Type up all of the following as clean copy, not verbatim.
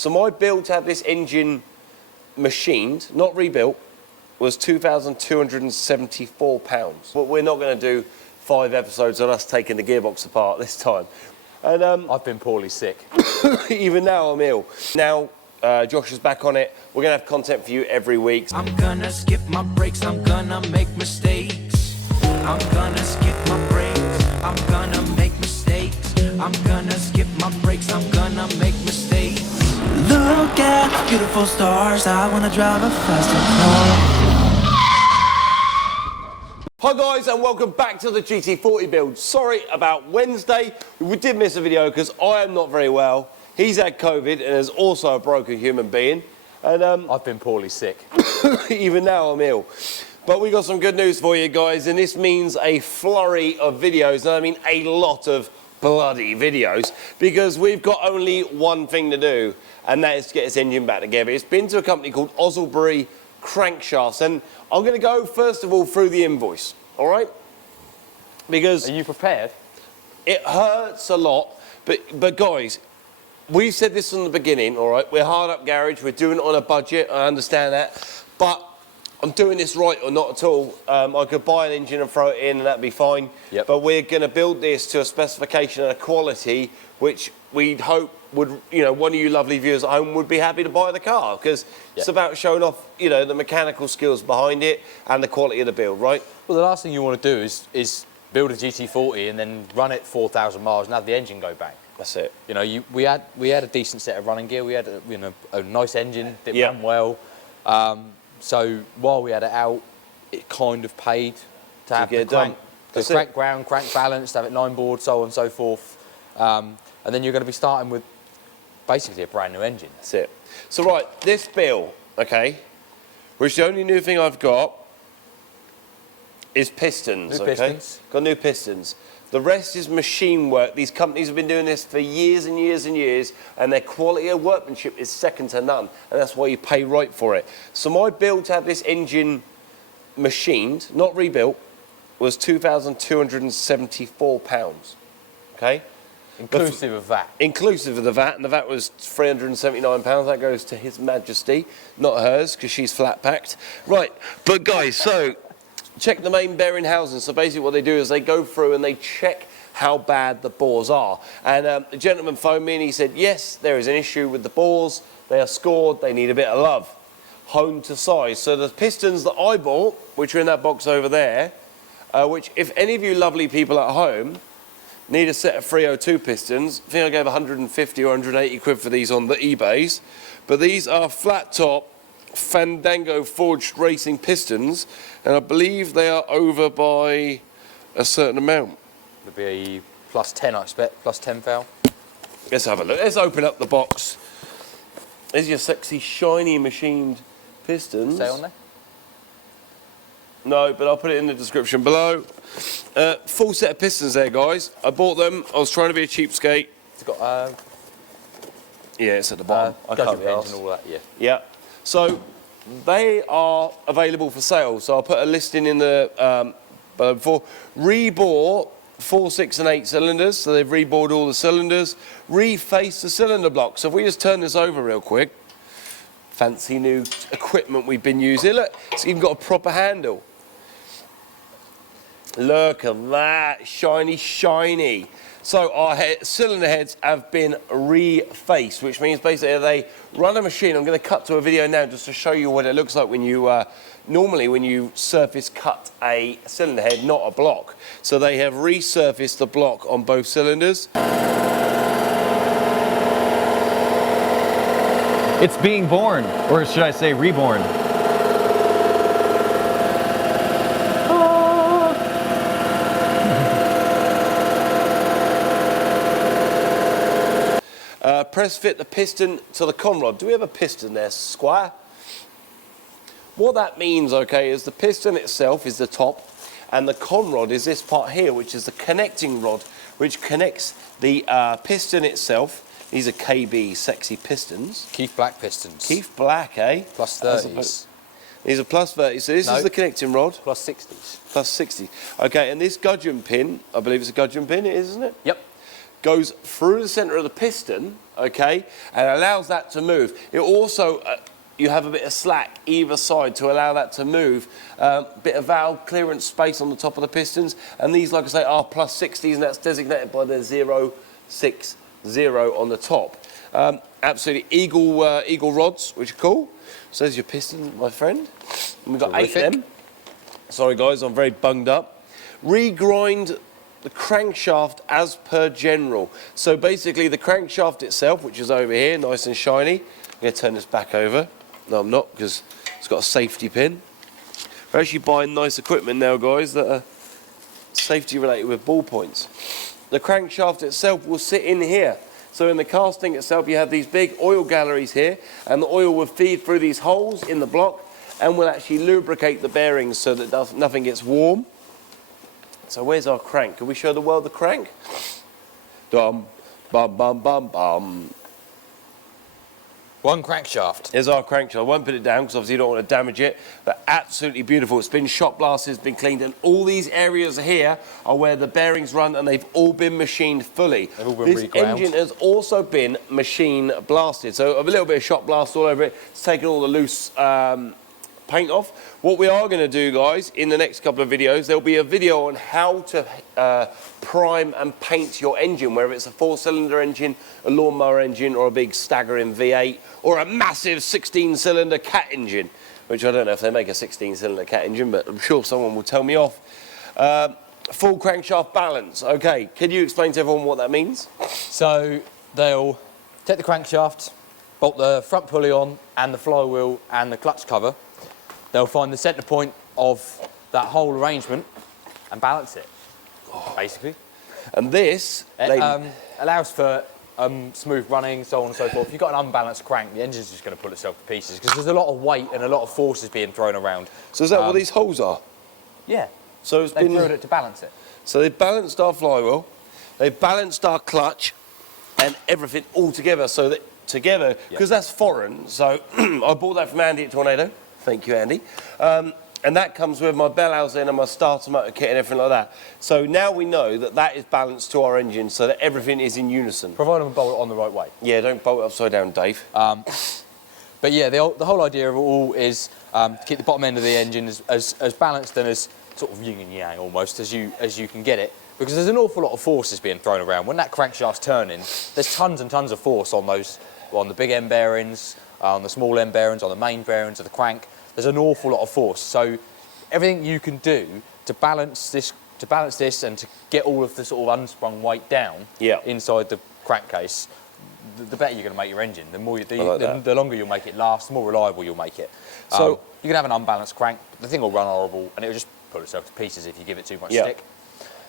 So my build to have this engine machined, not rebuilt, was £2,274. But we're not going to do 5 episodes on us taking the gearbox apart this time. And I've been poorly sick. even now I'm ill. Now Josh is back on it. We're going to have content for you every week. I'm gonna skip my breaks, I'm gonna make mistakes. I'm gonna skip my breaks, I'm gonna make mistakes. I'm gonna skip my breaks, I'm gonna make mistakes. Look at beautiful stars, I wanna drive a faster car. Hi guys, and welcome back to the GT40 build. Sorry about Wednesday. We did miss a video because I am not very well. He's had COVID and is also a broken human being. And I've been poorly sick. even now I'm ill. But we got some good news for you guys, and this means a flurry of videos, and I mean a lot of bloody videos, because we've got only one thing to do, and that is to get this engine back together. It's been to a company called Osselbury Crankshafts, and I'm going to go first of all through the invoice, all right? Because Are you prepared? it hurts a lot, but guys, we've said this from the beginning, all right? We're hard up garage, we're doing it on a budget, I understand that, but I'm doing this right or not at all. I could buy an engine and throw it in and that'd be fine. Yep. But we're going to build this to a specification and a quality which we'd hope would, you know, one of you lovely viewers at home would be happy to buy the car, because it's about showing off, you know, the mechanical skills behind it and the quality of the build, right? Well, the last thing you want to do is build a GT40 and then run it 4,000 miles and have the engine go bang. That's it. You know, we had a decent set of running gear. We had a nice engine that ran well. So while we had it out, it kind of paid to have the crank ground, crank balance, to have it 9-board, so on and so forth. And then you're going to be starting with basically a brand new engine. That's it. So right, this bill, okay, which the only new thing I've got is pistons. New pistons. Got new pistons. The rest is machine work. These companies have been doing this for years and years and years, and their quality of workmanship is second to none, and that's why you pay right for it. So my build to have this engine machined, not rebuilt, was £2,274, okay? Inclusive of VAT. Inclusive of the VAT, and the VAT was £379. That goes to His Majesty, not hers, because she's flat packed. Right, but guys, so check the main bearing housing. So basically what they do is they go through and they check how bad the bores are. And the gentleman phoned me and he said, yes, there is an issue with the bores. They are scored, they need a bit of love. Honed to size. So the pistons that I bought, which are in that box over there, which if any of you lovely people at home need a set of 302 pistons, I think I gave 150 or 180 quid for these on the eBays. But these are flat top Fandango forged racing pistons, and I believe they are over by a certain amount. It'll be plus 10, I expect, plus 10 foul. Let's have a look. Let's open up the box. There's your sexy, shiny, machined pistons. Say on there? No, but I'll put it in the description below. Full set of pistons there, guys. I bought them. I was trying to be a cheapskate. It's got yeah, it's at the bottom. I can't be arsed. and all that, yeah. Yeah. So they are available for sale. So I'll put a listing in the before. Rebore 4, 6 and 8 cylinders. So they've rebored all the cylinders. Refaced the cylinder block. So if we just turn this over real quick. Fancy new equipment we've been using. Look, it's even got a proper handle. Look at that. Shiny, shiny. So our cylinder heads have been refaced, which means basically they run a machine. I'm going to cut to a video now just to show you what it looks like when you, normally when you surface cut a cylinder head, not a block. So they have resurfaced the block on both cylinders. It's being born, or should I say reborn. Press fit the piston to the conrod. Do we have a piston there, Squire? What that means, okay, is the piston itself is the top, and the conrod is this part here, which is the connecting rod, which connects the piston itself. These are KB sexy pistons. Keith Black pistons. Keith Black, eh? Plus 30s. These are plus 30, so this is the connecting rod. Plus 60s. Plus 60. Okay, and this gudgeon pin, I believe it's a gudgeon pin, it is, isn't it? Yep. Goes through the centre of the piston, okay, and allows that to move. It also, you have a bit of slack either side to allow that to move. Bit of valve clearance space on the top of the pistons, and these, like I say, are plus 60s, and that's designated by the 060 on the top. Absolutely eagle rods, which are cool. So there's your pistons, my friend. And we've got 8 of them. Sorry guys, I'm very bunged up. Regrind the crankshaft as per general. So basically the crankshaft itself, which is over here, nice and shiny. I'm going to turn this back over. No, I'm not, because it's got a safety pin. We're actually buying nice equipment now, guys, that are safety related with ball points. The crankshaft itself will sit in here. So in the casting itself, you have these big oil galleries here, and the oil will feed through these holes in the block and will actually lubricate the bearings so that nothing gets warm. So where's our crank? Can we show the world the crank? Dum, bum, bum, bum, bum. One crankshaft. Here's our crankshaft. I won't put it down because obviously you don't want to damage it, but absolutely beautiful. It's been shot blasted, it's been cleaned, and all these areas here are where the bearings run, and they've all been machined fully. They've all been this reground. engine has also been machine blasted, so a little bit of shot blast all over it. It's taken all the loose paint off. What we are going to do, guys, in the next couple of videos, there'll be a video on how to prime and paint your engine, whether it's a 4-cylinder engine, a lawnmower engine, or a big staggering V8, or a massive 16-cylinder cat engine, which I don't know if they make a 16-cylinder cat engine, but I'm sure someone will tell me off. Full crankshaft balance. Okay, can you explain to everyone what that means? So they'll take the crankshaft, bolt the front pulley on, and the flywheel and the clutch cover. They'll find the centre point of that whole arrangement and balance it, basically. And this allows for smooth running, so on and so forth. If you've got an unbalanced crank, the engine's just going to pull itself to pieces because there's a lot of weight and a lot of forces being thrown around. So is that what these holes are? Yeah. So it's They've drilled it to balance it. So they've balanced our flywheel, they've balanced our clutch, and everything all together. So that together, because that's foreign. So I bought that from Andy at Tornado. Thank you, Andy. And that comes with my bell housing and my starter motor kit and everything like that. So now we know that that is balanced to our engine so that everything is in unison. Provided we bolt it on the right way. Yeah, don't bolt it upside down, Dave. But yeah, the whole idea of it all is to keep the bottom end of the engine as balanced and as sort of yin and yang almost as you can get it. Because there's an awful lot of forces being thrown around. When that crankshaft's turning, there's tons and tons of force on the big end bearings, on the small end bearings, on the main bearings of the crank. There's an awful lot of force. So everything you can do to balance this and to get all of the sort of unsprung weight down inside the crankcase, the better you're going to make your engine. The longer you'll make it last, the more reliable you'll make it. So you can have an unbalanced crank, the thing will run horrible, and it'll just pull itself to pieces if you give it too much stick.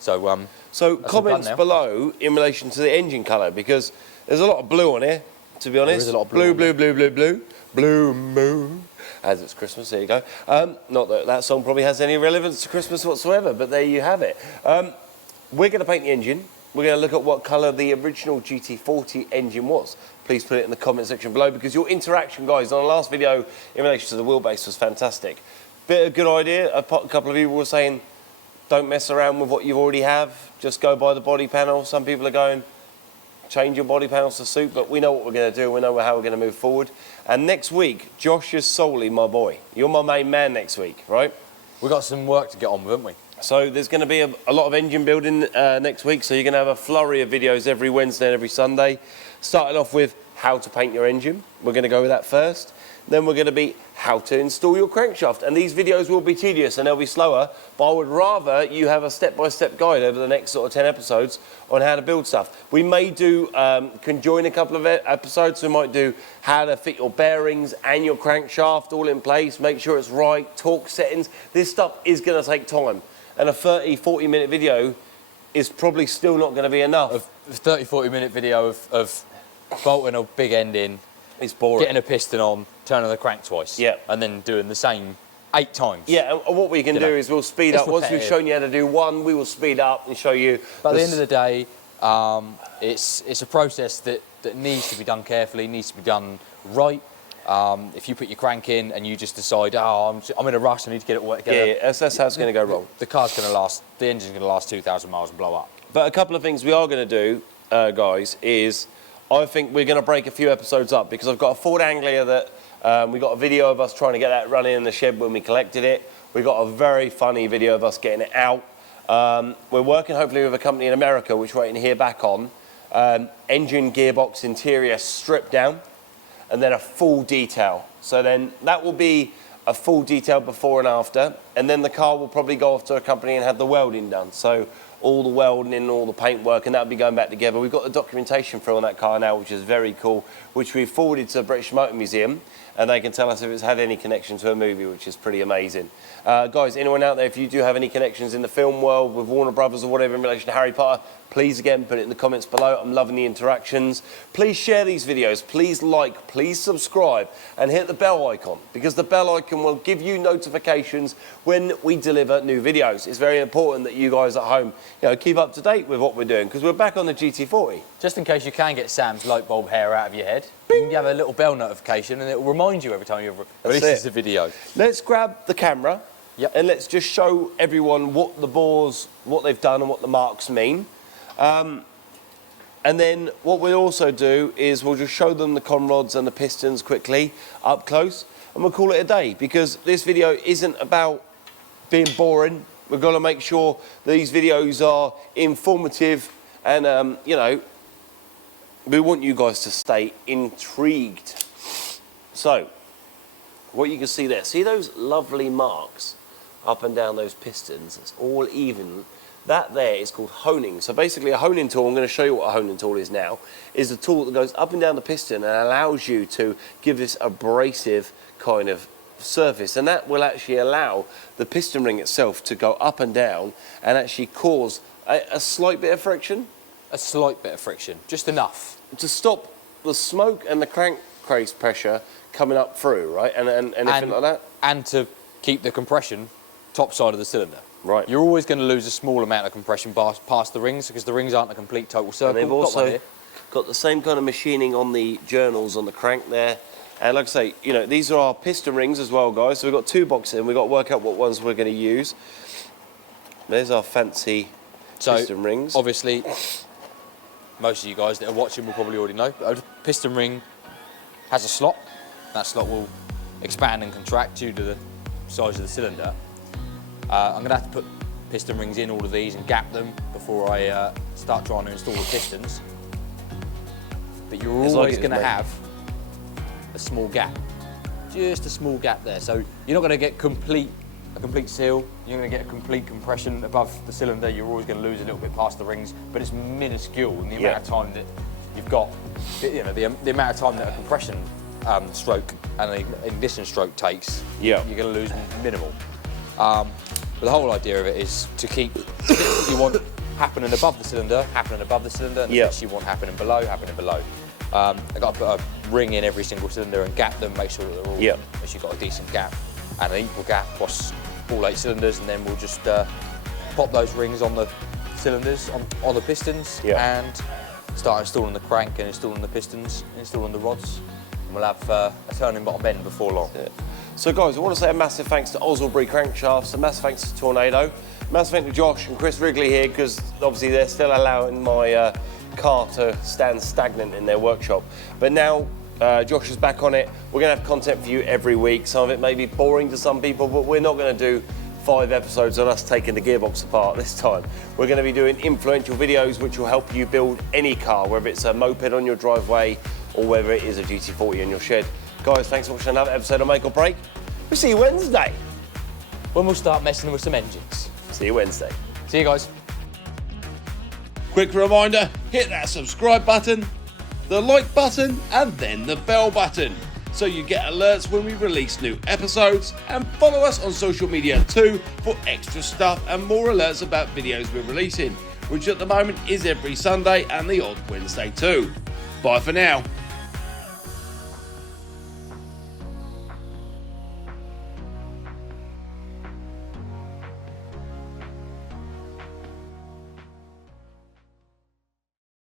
So comments below in relation to the engine colour, because there's a lot of blue on here, to be honest. There is a lot of blue. Blue moon. As it's Christmas, there you go. Not that that song probably has any relevance to Christmas whatsoever, but there you have it. We're going to paint the engine. We're going to look at what colour the original GT40 engine was. Please put it in the comment section below, because your interaction, guys, on the last video in relation to the wheelbase was fantastic. Bit of good idea. A couple of people were saying, don't mess around with what you already have. Just go by the body panel. Some people are going, change your body panels to suit, but we know what we're going to do. We know how we're going to move forward. And next week, Josh is solely my boy. You're my main man next week, right? We've got some work to get on with, haven't we? So there's going to be a lot of engine building next week, so you're going to have a flurry of videos every Wednesday and every Sunday. Starting off with how to paint your engine. We're going to go with that first. Then we're going to be how to install your crankshaft. And these videos will be tedious and they'll be slower, but I would rather you have a step-by-step guide over the next sort of 10 episodes on how to build stuff. We may do, conjoin a couple of episodes. We might do how to fit your bearings and your crankshaft all in place, make sure it's right, torque settings. This stuff is going to take time. And a 30, 40-minute video is probably still not going to be enough. A 30, 40-minute video of bolting a big end in, it's boring. getting a piston on, turning the crank twice, and then doing the same 8 times. Yeah, and what we can do is we'll speed up. Once we've shown you how to do one, we will speed up and show you. But at the end of the day, it's a process that needs to be done carefully, needs to be done right. If you put your crank in and you just decide, oh, I'm in a rush, I need to get it all together. Yeah, that's how it's going to go wrong. The car's going to last, the engine's going to last 2,000 miles and blow up. But a couple of things we are going to do, guys, is I think we're going to break a few episodes up because I've got a Ford Anglia that we got a video of us trying to get that running in the shed when we collected it. We got a very funny video of us getting it out. We're working hopefully with a company in America, which we're waiting to hear back on. Engine, gearbox, interior stripped down, and then a full detail. So then that will be a full detail before and after, and then the car will probably go off to a company and have the welding done. So all the welding and all the paint work, and that'll be going back together. We've got the documentation for on that car now, which is very cool, which we've forwarded to the British Motor Museum, and they can tell us if it's had any connection to a movie, which is pretty amazing. Guys, anyone out there, if you do have any connections in the film world with Warner Brothers or whatever in relation to Harry Potter, please again put it in the comments below. I'm loving the interactions. Please share these videos, please like, please subscribe, and hit the bell icon, because the bell icon will give you notifications when we deliver new videos. It's very important that you guys at home, keep up to date with what we're doing, because we're back on the GT40. Just in case you can get Sam's light bulb hair out of your head, you can have a little bell notification and it will remind you every time you release a video. Let's grab the camera. Yep. And let's just show everyone what the bores, what they've done and what the marks mean. And then what we'll also do is we'll just show them the con rods and the pistons quickly up close, and we'll call it a day, because this video isn't about being boring. We've got to make sure these videos are informative, and we want you guys to stay intrigued. So what you can see there, see those lovely marks up and down those pistons? It's all even. That there is called honing. So basically a honing tool, I'm going to show you what a honing tool is now, is a tool that goes up and down the piston and allows you to give this abrasive kind of surface, and that will actually allow the piston ring itself to go up and down and actually cause a slight bit of friction. A slight bit of friction, just enough. To stop the smoke and the crankcase pressure coming up through, right? And anything like that? And to keep the compression top side of the cylinder. Right. You're always going to lose a small amount of compression past the rings, because the rings aren't a complete total circle. And they've also got the same kind of machining on the journals on the crank there. And like I say, these are our piston rings as well, guys. So we've got 2 boxes and we've got to work out what ones we're going to use. There's our fancy piston rings. Obviously, most of you guys that are watching will probably already know, but a piston ring has a slot. That slot will expand and contract due to the size of the cylinder. I'm going to have to put piston rings in all of these and gap them before I start trying to install the pistons. But you're always going to have a small gap, just a small gap there. So you're not going to get a complete seal. You're going to get a complete compression above the cylinder. You're always going to lose a little bit past the rings, but it's minuscule in the amount of time that you've got. The amount of time that a compression stroke and an ignition stroke takes. You're going to lose minimal. But the whole idea of it is to keep what you want happening above the cylinder, and the bits you want happening below. I've got to put a ring in every single cylinder and gap them, make sure that they're all, actually got a decent gap and an equal gap across all 8 cylinders, and then we'll just pop those rings on the cylinders, on the pistons, and start installing the crank and installing the pistons, installing the rods, and we'll have a turning bottom end before long. So guys, I want to say a massive thanks to Oswaldbury Crankshafts, a massive thanks to Tornado, massive thanks to Josh and Chris Wrigley here, because obviously they're still allowing my car to stand stagnant in their workshop. But now Josh is back on it. We're going to have content for you every week. Some of it may be boring to some people, but we're not going to do 5 episodes on us taking the gearbox apart this time. We're going to be doing influential videos which will help you build any car, whether it's a moped on your driveway or whether it is a GT40 in your shed. Guys, thanks for watching another episode of Make or Break. We'll see you Wednesday, when we'll start messing with some engines. See you Wednesday. See you guys. Quick reminder, hit that subscribe button, the like button, and then the bell button, so you get alerts when we release new episodes, and follow us on social media too for extra stuff and more alerts about videos we're releasing, which at the moment is every Sunday and the odd Wednesday too. Bye for now.